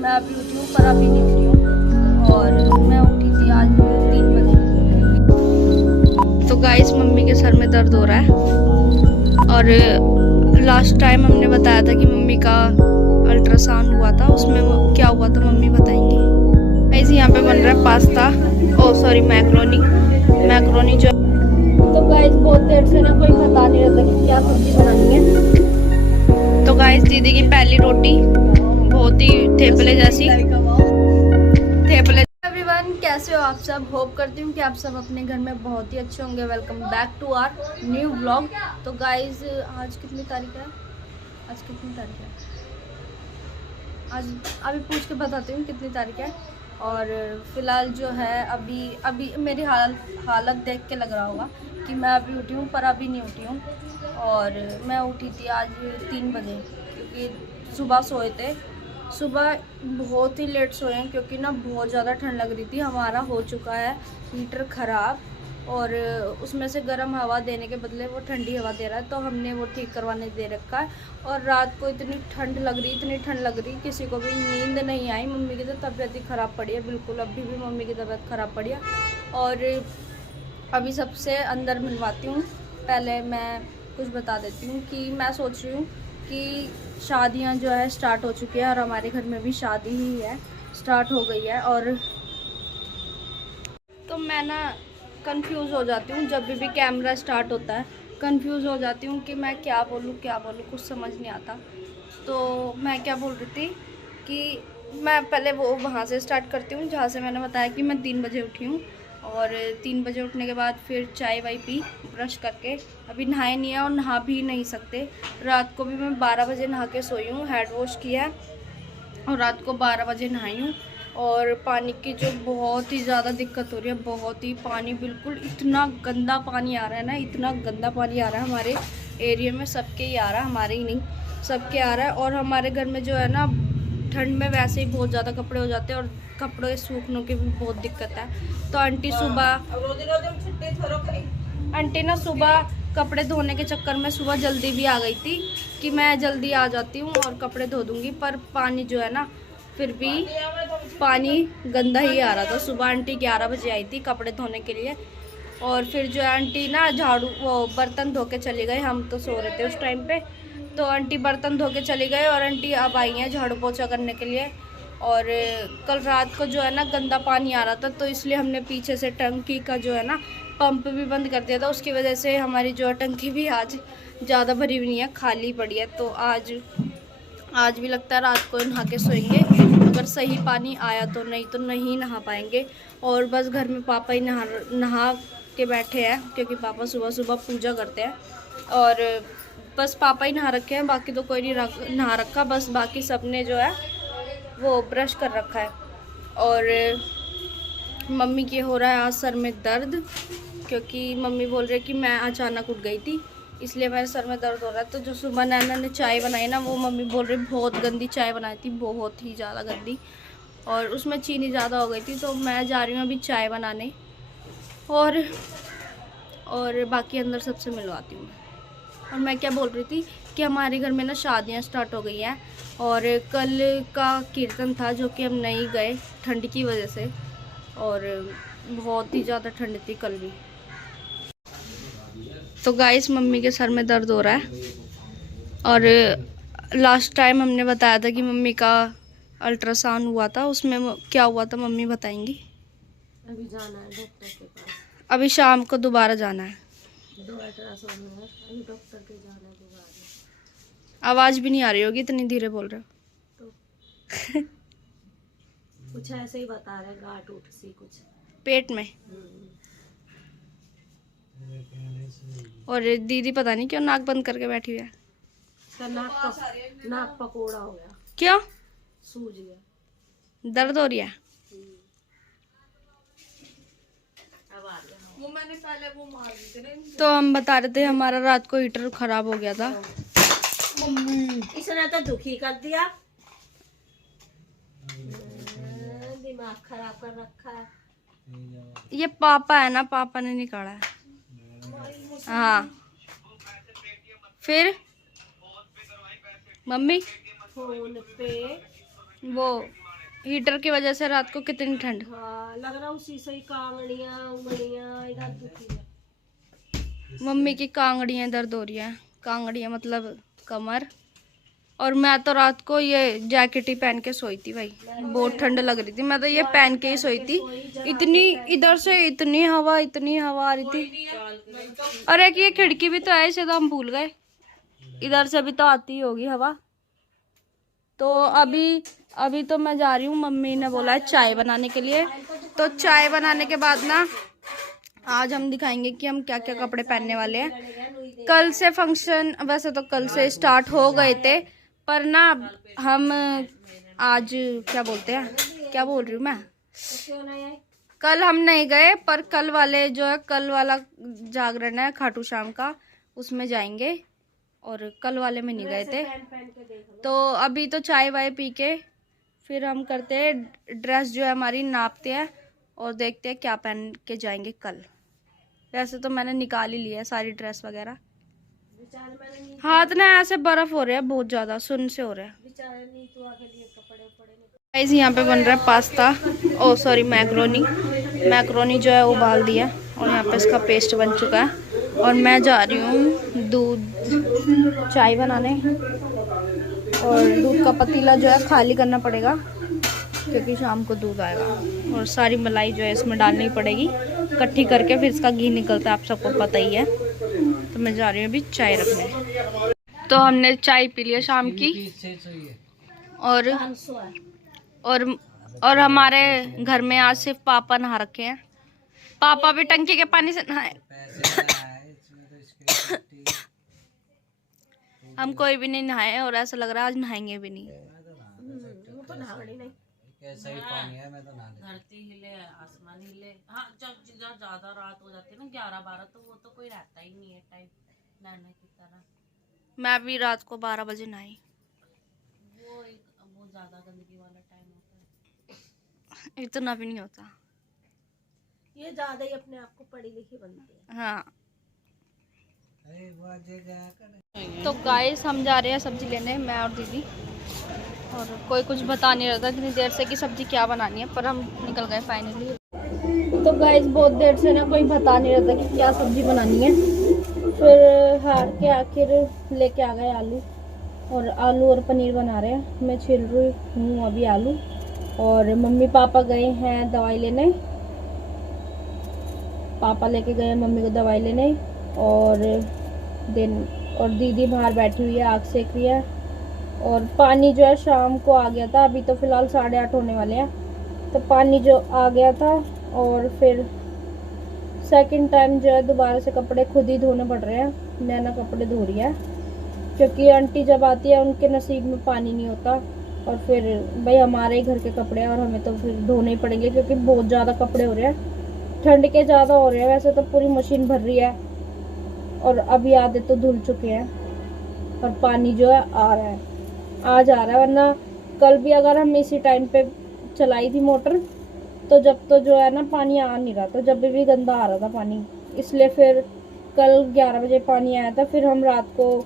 मैं अभी उठी हूँ पर अभी नहीं उठी हूँ और मैं उठी थी आज 3 बजे। तो गाइस मम्मी के सर में दर्द हो रहा है और लास्ट टाइम हमने बताया था कि मम्मी का अल्ट्रासाउंड हुआ था, उसमें वो क्या हुआ था मम्मी बताएंगी। गाइस यहाँ पे बन रहा है पास्ता, ओ सॉरी मैक्रोनी जो। तो गाइस बहुत देर से ना कोई बता नहीं रहा था कि क्या सब्जी बनानी है। तो गाइस दीदी की पहली रोटी बहुत ही थेपले जैसी थेपले। एवरीवन कैसे हो आप सब, होप करती हूँ कि आप सब अपने घर में बहुत ही अच्छे होंगे। Welcome back to our new vlog. तो गाइस आज कितनी तारीख है, आज कितनी तारीख है, आज अभी पूछ के बताती हूँ कितनी तारीख है। और फिलहाल जो है अभी मेरी हालत देख के लग रहा होगा कि मैं अभी उठी हूँ पर अभी नहीं उठी हूँ। और मैं उठी थी आज 3 बजे क्योंकि सुबह सोए थे। सुबह बहुत ही लेट सोए हैं क्योंकि ना बहुत ज़्यादा ठंड लग रही थी। हमारा हो चुका है हीटर ख़राब और उसमें से गर्म हवा देने के बदले वो ठंडी हवा दे रहा है, तो हमने वो ठीक करवाने दे रखा है। और रात को इतनी ठंड लग रही किसी को भी नींद नहीं आई। मम्मी की तो तबीयत ही ख़राब पड़ी है बिल्कुल, अभी भी मम्मी की तबीयत ख़राब पड़ी है। और अभी सबसे अंदर मिलवाती हूँ। पहले मैं कुछ बता देती हूँ कि मैं सोच रही हूँ कि शादियाँ जो है स्टार्ट हो चुकी है और हमारे घर में भी शादी ही है, स्टार्ट हो गई है। और तो मैं ना कंफ्यूज हो जाती हूँ जब भी कैमरा स्टार्ट होता है, कंफ्यूज हो जाती हूँ कि मैं क्या बोलूँ कुछ समझ नहीं आता। तो मैं क्या बोल रही थी कि मैं पहले वो वहाँ से स्टार्ट करती हूँ जहाँ से मैंने बताया कि मैं 3 बजे उठी हूँ। और 3 बजे उठने के बाद फिर चाय वाय पी, ब्रश करके अभी नहाए नहीं है और नहा भी नहीं सकते। रात को भी मैं 12 बजे नहा के सोई हूँ, हेड वॉश किया और रात को 12 बजे नहाई हूँ। और पानी की जो बहुत ही ज़्यादा दिक्कत हो रही है, बहुत ही पानी बिल्कुल इतना गंदा पानी आ रहा है ना, इतना गंदा पानी आ रहा है हमारे एरिया में, सबके ही आ रहा है, हमारे ही नहीं सबके आ रहा है। और हमारे घर में जो है ना ठंड में वैसे ही बहुत ज़्यादा कपड़े हो जाते हैं और कपड़े सूखने की भी बहुत दिक्कत है। तो आंटी ना सुबह कपड़े धोने के चक्कर में सुबह जल्दी भी आ गई थी कि मैं जल्दी आ जाती हूँ और कपड़े धो दूँगी, पर पानी जो है ना फिर भी पानी गंदा ही आ रहा था। सुबह आंटी 11 बजे आई थी कपड़े धोने के लिए और फिर जो है आंटी ना झाड़ू वो बर्तन धो के चली गए, हम तो सो रहे थे उस टाइम पे। तो आंटी बर्तन धो के चली गए और आंटी अब आई हैं झाड़ू पोछा करने के लिए। और कल रात को जो है ना गंदा पानी आ रहा था, तो इसलिए हमने पीछे से टंकी का जो है ना पंप भी बंद कर दिया था। उसकी वजह से हमारी जो है टंकी भी आज ज़्यादा भरी हुई नहीं है, खाली पड़ी है। तो आज भी लगता है रात को नहा के सोएंगे, अगर सही पानी आया तो, नहीं तो नहीं नहा पाएंगे। और बस घर में पापा ही नहा के बैठे हैं क्योंकि पापा सुबह सुबह पूजा करते हैं। और बस पापा ही नहा रखे हैं, बाकी तो कोई नहीं नहा रखा, बस बाकी सब ने जो है वो ब्रश कर रखा है। और मम्मी के हो रहा है आज सर में दर्द क्योंकि मम्मी बोल रही है कि मैं अचानक उठ गई थी इसलिए मेरे सर में दर्द हो रहा है। तो जो सुबह नैना ने चाय बनाई ना, वो मम्मी बोल रही बहुत गंदी चाय बनाई थी, बहुत ही ज़्यादा गंदी, और उसमें चीनी ज़्यादा हो गई थी। तो मैं जा रही हूँ अभी चाय बनाने और बाकी अंदर सबसे मिलवाती हूँ। और मैं क्या बोल रही थी कि हमारे घर में ना शादियाँ स्टार्ट हो गई हैं और कल का कीर्तन था जो कि हम नहीं गए ठंड की वजह से, और बहुत ही ज़्यादा ठंड थी कल भी। तो गाइस मम्मी के सर में दर्द हो रहा है और लास्ट टाइम हमने बताया था कि मम्मी का अल्ट्रासाउंड हुआ था, उसमें क्या हुआ था मम्मी बताएंगी। अभी जाना है डॉक्टर के पास, अभी शाम को दोबारा जाना है, 2 अल्ट्रासाउंड है, अभी डॉक्टर के जाना है दोबारा। आवाज़ भी नहीं आ रही होगी, इतनी धीरे बोल रहे हो। तो कुछ ऐसे ही बता रहे, गांठ उठ सी कुछ पेट में। और दीदी पता नहीं क्यों नाक बंद करके बैठी हुई है। तो नाक पकोड़ा हो गया, क्यों, सूज गया, दर्द हो रही है। अब आ गया। वो मैंने पहले वो मार दी थी। तो हम बता रहे थे हमारा रात को हीटर खराब हो गया था। इसने तो दुखी कर दिया, दिमाग खराब कर रखा है। ये पापा है ना, पापा ने निकाला है। हाँ फिर मम्मी फोन पे वो हीटर की वजह से रात को कितनी ठंड। हाँ लग रहा उसी से ही कांगड़ियाँ उंगलियाँ इधर दुखी है। मम्मी की कांगड़ियाँ दर्द हो रही हैं। कांगड़ियाँ मतलब कमर। और मैं तो रात को ये जैकेट ही पहन के सोई थी भाई, बहुत ठंड लग रही थी। मैं तो ये पहन के ही सोई थी। इतनी इधर से इतनी हवा आ रही थी। और एक ये खिड़की भी तो है, इसे तो हम भूल गए। इधर से भी तो आती होगी हवा। तो अभी तो मैं जा रही हूँ, मम्मी ने बोला है चाय बनाने के लिए। तो चाय बनाने के बाद ना आज हम दिखाएंगे कि हम क्या क्या कपड़े पहनने वाले हैं। कल से फंक्शन, वैसे तो कल से स्टार्ट हो गए थे, पर ना हम आज क्या बोलते हैं, क्या बोल रही हूँ मैं, कल हम नहीं गए, पर कल वाले जो है, कल वाला जागरण है खाटू श्याम का, उसमें जाएंगे। और कल वाले में नहीं गए थे। तो अभी तो चाय वाय पी के फिर हम करते हैं, ड्रेस जो है हमारी नापते हैं और देखते हैं क्या पहन के जाएंगे कल। वैसे तो मैंने निकाल ही लिया है सारी ड्रेस वगैरह। हाथ ना ऐसे बर्फ हो रहा है, बहुत ज्यादा सुन से हो रहा है। गाइस यहाँ पे बन रहा है पास्ता, ओ सॉरी मैक्रोनी जो है उबाल दिया और यहाँ पे इसका पेस्ट बन चुका है। और मैं जा रही हूँ दूध चाय बनाने, और दूध का पतीला जो है खाली करना पड़ेगा क्योंकि शाम को दूध आएगा। और सारी मलाई जो है इसमें डालनी पड़ेगी इकट्ठी करके, फिर इसका घी निकलता है, आप सबको पता ही है। तो मैं जा रही हूँ अभी चाय रखने। तो हमने चाय पी लिया शाम की। और हमारे घर में आज सिर्फ पापा नहा रखे हैं। पापा भी टंकी के पानी से नहाए। हम कोई भी नहीं नहाए और ऐसा लग रहा है आज नहाएंगे भी नहीं। कैसा ही पानी है, मैं तो नहा लेता। धरती हिले आसमान हिले। हाँ जब ज्यादा रात हो जाती है ना 11-12, तो वो तो कोई रहता ही नहीं है टाइम नहाने की तरह। मैं भी रात को 12 बजे नहाई। वो ज्यादा गंदगी वाला टाइम होता है। इतना भी नहीं होता, ये ज्यादा ही अपने आप को पढ़ी लिखी बनती है। हाँ। तो गाइस हम जा रहे हैं सब्जी लेने, मैं और दीदी। और कोई कुछ बता नहीं रहा था इतनी देर से कि सब्जी क्या बनानी है, पर हम निकल गए फाइनली। तो गाइस बहुत देर से ना कोई बता नहीं रहा था कि क्या सब्जी बनानी है। फिर हार के आखिर लेके आ गए आलू, और आलू और पनीर बना रहे हैं। मैं छील रही हूँ अभी आलू, और मम्मी पापा गए हैं दवाई लेने। पापा लेके गए मम्मी को दवाई लेने, और दीदी बाहर बैठी हुई है, आग सेक रही है। और पानी जो है शाम को आ गया था, अभी तो फिलहाल 8:30 होने वाले हैं। तो पानी जो आ गया था, और फिर सेकंड टाइम जो है दोबारा से कपड़े खुद ही धोने पड़ रहे हैं। नैना कपड़े धो रही है क्योंकि आंटी जब आती है उनके नसीब में पानी नहीं होता। और फिर भाई हमारे ही घर के कपड़े हैं और हमें तो फिर धोने ही पड़ेंगे क्योंकि बहुत ज़्यादा कपड़े हो रहे हैं, ठंड के ज़्यादा हो रहे हैं। वैसे तो पूरी मशीन भर रही है और अभी आधे तो धुल चुके हैं, और पानी जो है आ रहा है, आज आ रहा है। वरना कल भी अगर हम इसी टाइम पे चलाई थी मोटर, तो जब तो जो है ना पानी आ नहीं रहा था, जब भी गंदा आ रहा था पानी। इसलिए फिर कल 11 बजे पानी आया था, फिर हम रात को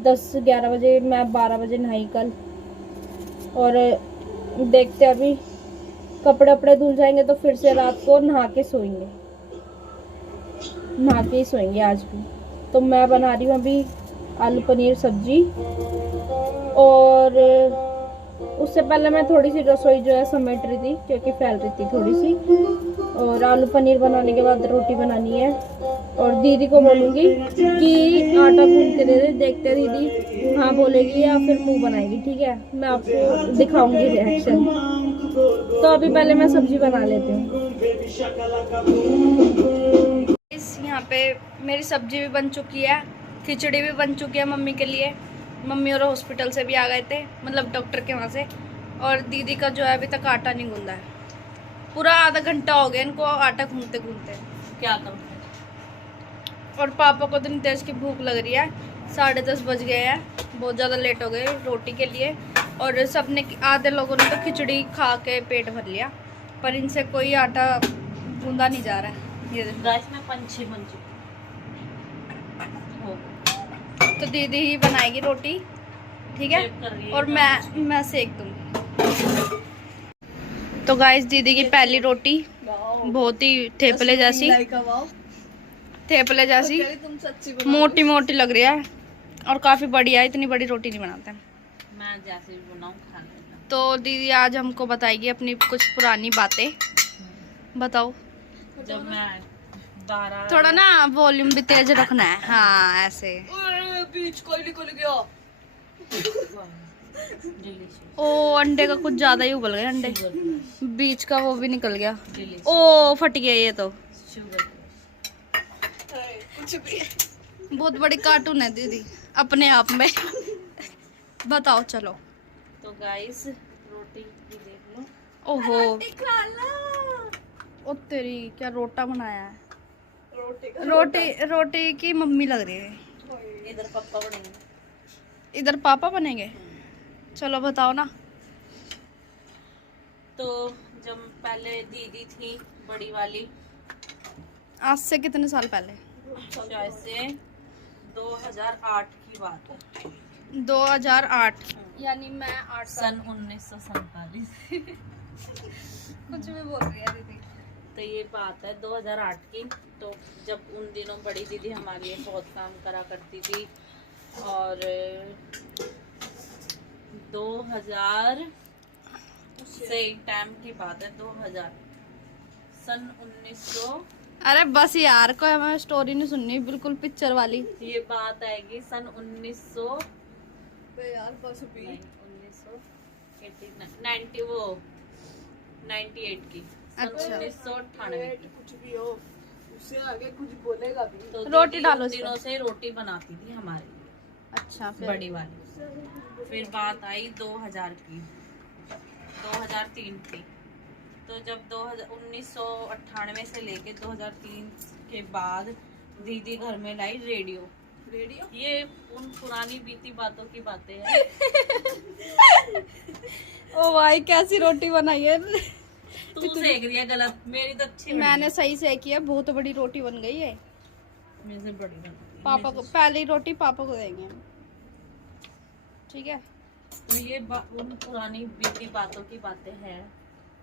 10-11 बजे, मैं 12 बजे नहाई कल। और देखते अभी कपड़े वपड़े धुल जाएंगे तो फिर से रात को नहा के सोएंगे, नहा के ही सोएंगे आज भी। तो मैं बना रही हूँ अभी आलू पनीर सब्जी, और उससे पहले मैं थोड़ी सी रसोई जो है समेट रही थी क्योंकि फैल रही थी थोड़ी सी। और आलू पनीर बनाने के बाद रोटी बनानी है, और दीदी को बोलूँगी कि आटा गूंथ के दे दे। देखते दीदी हाँ बोलेगी या फिर मुंह बनाएगी, ठीक है, मैं आपको दिखाऊंगी रिएक्शन। तो अभी पहले मैं सब्जी बना लेती हूँ। यहाँ पे मेरी सब्जी भी बन चुकी है, खिचड़ी भी बन चुकी है मम्मी के लिए। मम्मी और हॉस्पिटल से भी आ गए थे, मतलब डॉक्टर के वहाँ से। और दीदी का जो है अभी तक आटा नहीं गूंदा है, पूरा आधा घंटा हो गया इनको आटा गूंथते गूंथते। क्या करूँ। और पापा को इतनी तेज की भूख लग रही है, 10:30 बज गए हैं, बहुत ज़्यादा लेट हो गए रोटी के लिए। और सबने, आधे लोगों ने तो खिचड़ी खा के पेट भर लिया, पर इनसे कोई आटा गूंदा नहीं जा रहा है। ये गैस में 5-6 बन चुके। तो दीदी ही बनाएगी रोटी, ठीक है, और मैं सेक दूंगी। तो गाइस दीदी की पहली रोटी बहुत ही थेपले जैसी मोटी मोटी लग रही है और काफी बड़ी है। इतनी बड़ी रोटी नहीं बनाते हैं। मैं जैसे भी बनाऊं खा लेना। तो दीदी आज हमको बताएगी अपनी कुछ पुरानी बातें। बताओ। जब मैं 12 थोड़ा ना वॉल्यूम भी तेज रखना है। हाँ ऐसे। बीच कोई निकल गया। डिलीशियस ओ अंडे का कुछ ज्यादा ही उबल गए अंडे। बीच का वो भी निकल गया। डिलीशियस ओ फट गया ये तो। शुगर कुछ भी। बहुत बड़ी कार्टून है दीदी अपने आप में। बताओ चलो। तो गाइस रोटी भी देख लो। ओहो ओ तेरी क्या रोटा बनाया है। रोटी की मम्मी लग रही है। इधर पप्पा बनेंगे। इधर पापा बनेंगे। चलो बताओ ना। तो जब पहले दीदी थी बड़ी वाली, आज से कितने साल पहले? शायद से 2008 की बात है। 2008 यानी मैं 8 सन 1947। कुछ भी बोल रही है दीदी। तो ये बात है 2008 की। तो जब उन दिनों बड़ी दीदी हमारे लिए बहुत काम करा करती थी और 2000 से टाइम की बात है। 2000 सन 1900। अरे बस यार कोई हमें स्टोरी नहीं सुननी बिल्कुल पिक्चर वाली। ये बात आएगी सन 1900 यार बस भी 90 वो 98 की। सन अच्छा। 1998 की। कुछ भी हो उससे आगे कुछ बोलेगा भी। तो रोटी दीदी डालो उन इसमें। दिनों से रोटी बनाती थी हमारे लिए, अच्छा फिर बड़ी वाली। फिर बात आई 2000 की, 2003 की। तो जब 1998 से लेके 2003 के बाद दीदी घर में लाई रेडियो। ये उन पुरानी बीती बातों की बातें हैं। ओ भाई कैसी रोटी बनाई है। तू सेक दिया गलत, मेरी तो अच्छी बनी मैंने है। सही से किया। बहुत बड़ी रोटी बन गई है। मेरे से बड़ी बनती है। पापा को पहली रोटी पापा को देंगे हम। ठीक है। तो ये उन पुरानी बीती बातों की बातें हैं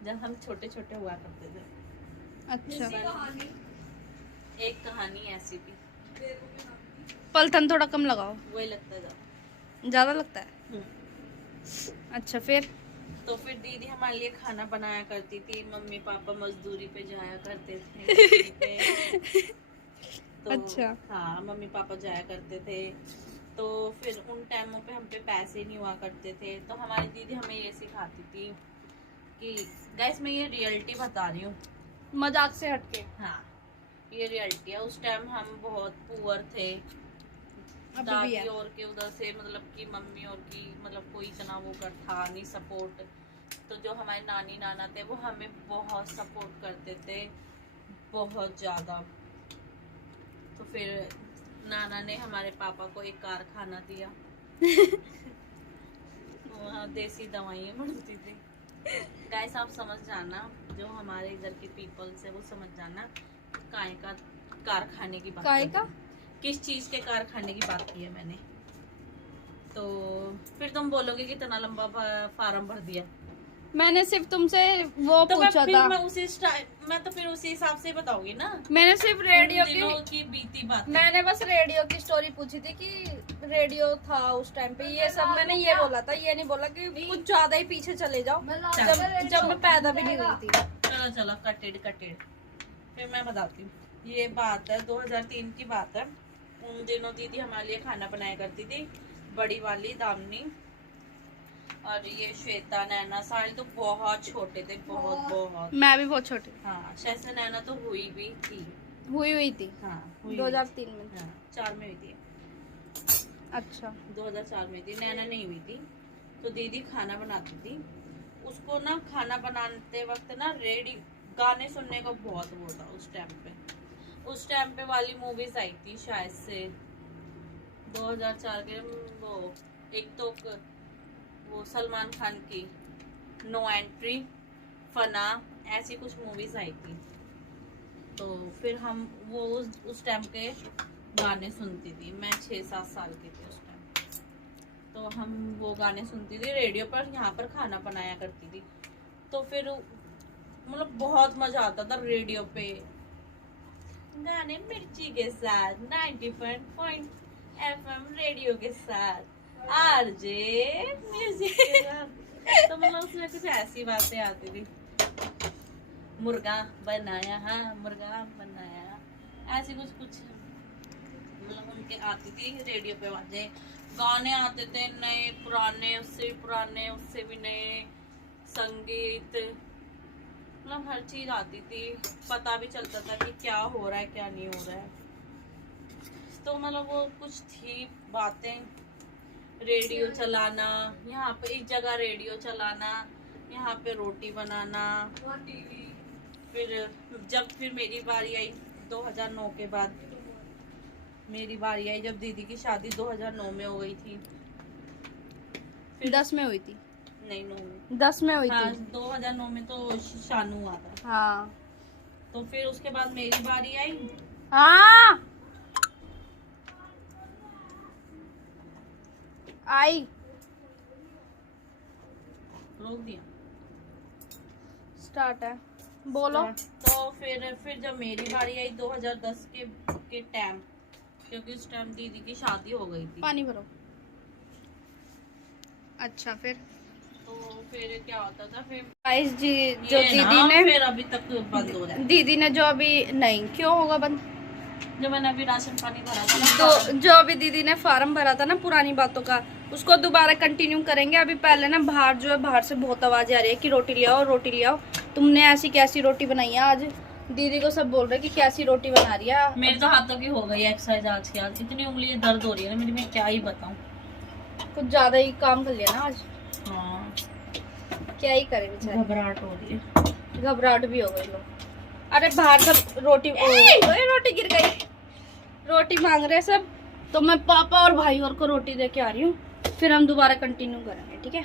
जब हम छोटे छोटे हुआ करते थे। अच्छा एक कहानी ऐसी भी पलथन थोड़ा कम लगाओ। वही लगता था। ज्यादा लगता है। अच्छा फिर तो फिर दीदी हमारे लिए खाना बनाया करती थी। मम्मी पापा मजदूरी पे जाया करते थे। तो अच्छा। हाँ मम्मी पापा जाया करते थे। तो फिर उन टाइमों पे हम पे पैसे नहीं हुआ करते थे। तो हमारी दीदी हमें ये सिखाती थी कि गाइस मैं ये रियलिटी बता रही हूँ, मजाक से हटके। हाँ ये रियलिटी है। उस टाइम हम बहुत पुअर थे। अभी भी दादी है। और के उधर से मतलब कि मम्मी और की मतलब कोई इतना वो कर था नहीं सपोर्ट। तो जो हमारे नानी नाना थे वो हमें बहुत सपोर्ट करते थे, बहुत ज़्यादा। तो फिर नाना ने हमारे पापा को एक कारखाना दिया। वहाँ देसी दवाइयाँ बनती थी। गाइस आप समझ जाना, जो हमारे इधर के पीपल्स है वो समझ जाना काय का कारखाने की बात काय कर का? रही हूँ। किस चीज के कारखाने की बात की है मैंने। तो फिर तुम बोलोगे कि इतना लंबा फार्म भर दिया। मैंने सिर्फ तुमसे वो तो पूछा था। मैं तो फिर उसी हिसाब से बताऊंगी ना। मैंने सिर्फ रेडियो उन की दिनों की बीती बात। मैंने बस रेडियो की स्टोरी पूछी थी कि रेडियो था उस टाइम पे। ये सब मैंने ये बोला था। ये नहीं बोला कि कुछ ज्यादा ही पीछे चले जाओ जब मैं पैदा भी नहीं हुई थी। चलो चलो कटेड। फिर मैं बताती हूँ। ये बात है 2003 की बात है। उन दिनों दीदी हमारे लिए खाना बनाया करती थी, बड़ी वाली दामनी और ये श्वेता नैना। सारे तो बहुत छोटे थे, बहुत। मैं भी बहुत छोटी हाँ शायद से नैना तो हुई भी थी। हुई थी। हाँ हुई 2003 में। हाँ 4 में हुई थी। अच्छा 2004 में थी, नैना नहीं हुई थी। तो दीदी खाना बनाती थी। उसको ना खाना बनाते वक्त ना रेडियो गाने सुनने का बहुत वो था उस टाइम पे। उस टाइम पे वाली मूवीज आई थी शायद से 2004 के। वो एक तो वो सलमान खान की नो एंट्री, फना, ऐसी कुछ मूवीज आई थी। तो फिर हम वो उस टाइम के गाने सुनती थी। मैं 6-7 साल की थी उस टाइम। तो हम वो गाने सुनती थी रेडियो पर, यहाँ पर खाना बनाया करती थी। तो फिर मतलब बहुत मजा आता था रेडियो पे गाने मिर्ची के साथ 90.5 FM रेडियो के साथ आरजे म्यूजिक के साथ। तो मतलब उसमें कुछ ऐसी बातें आती थी, मुर्गा बनाया, हाँ मुर्गा बनाया, ऐसी कुछ कुछ मतलब उनके आती थी रेडियो पे बातें। गाने आते थे नए पुराने, उससे भी पुराने, उससे भी नए, संगीत, मतलब हर चीज आती थी। पता भी चलता था कि क्या हो रहा है क्या नहीं हो रहा है। तो मतलब वो कुछ थी बातें, रेडियो चलाना, यहाँ पे एक जगह रेडियो चलाना, यहाँ पे रोटी बनाना। फिर मेरी बारी आई 2009 के बाद, मेरी बारी आई जब दीदी की शादी 2009 में हो गई थी। फिर 10 में हुई थी, नहीं 9 में, 10 में हुई हाँ थी। 2009 में तो शानू हुआ था। हाँ तो फिर उसके बाद मेरी बारी आई। हाँ आई, रोक दिया, स्टार्ट है, बोलो। तो फिर जब मेरी बारी आई 2010 के टाइम, क्योंकि उस टाइम दीदी की शादी हो गई थी। पानी भरो। अच्छा फिर तो फिर क्या होता था, फिर गाइस जी जो ये ना दीदी ने फिर अभी तक बंद हो रहा है। दीदी ने जो अभी नहीं, क्यों होगा बंद? जो मैंने अभी राशन पानी भरा था ना, तो जो अभी दीदी ने फार्म भरा था ना पुरानी बातों का, उसको दोबारा कंटिन्यू करेंगे। अभी पहले ना बाहर जो है, बाहर से बहुत आवाज आ रही है कि रोटी ले आओ, रोटी ले आओ। तुमने ऐसी कैसी रोटी बनाई है आज? दीदी को सब बोल रहे कि कैसी रोटी बना रही है। मेरे तो हाथों की हो गई एक्सरसाइज आज की। आज इतनी उंगली दर्द हो रही है ना मेरी, मैं क्या ही बताऊं। कुछ ज्यादा ही काम कर लिया ना आज, हाँ क्या ही करे बेचारे, घबराहट हो रही है। घबराहट भी हो गई लोग। अरे बाहर सब रोटी, ओए रोटी गिर गई, रोटी मांग रहे सब। तो मैं पापा और भाई और को रोटी दे के आ रही हूँ, फिर हम दोबारा कंटिन्यू करेंगे, ठीक है।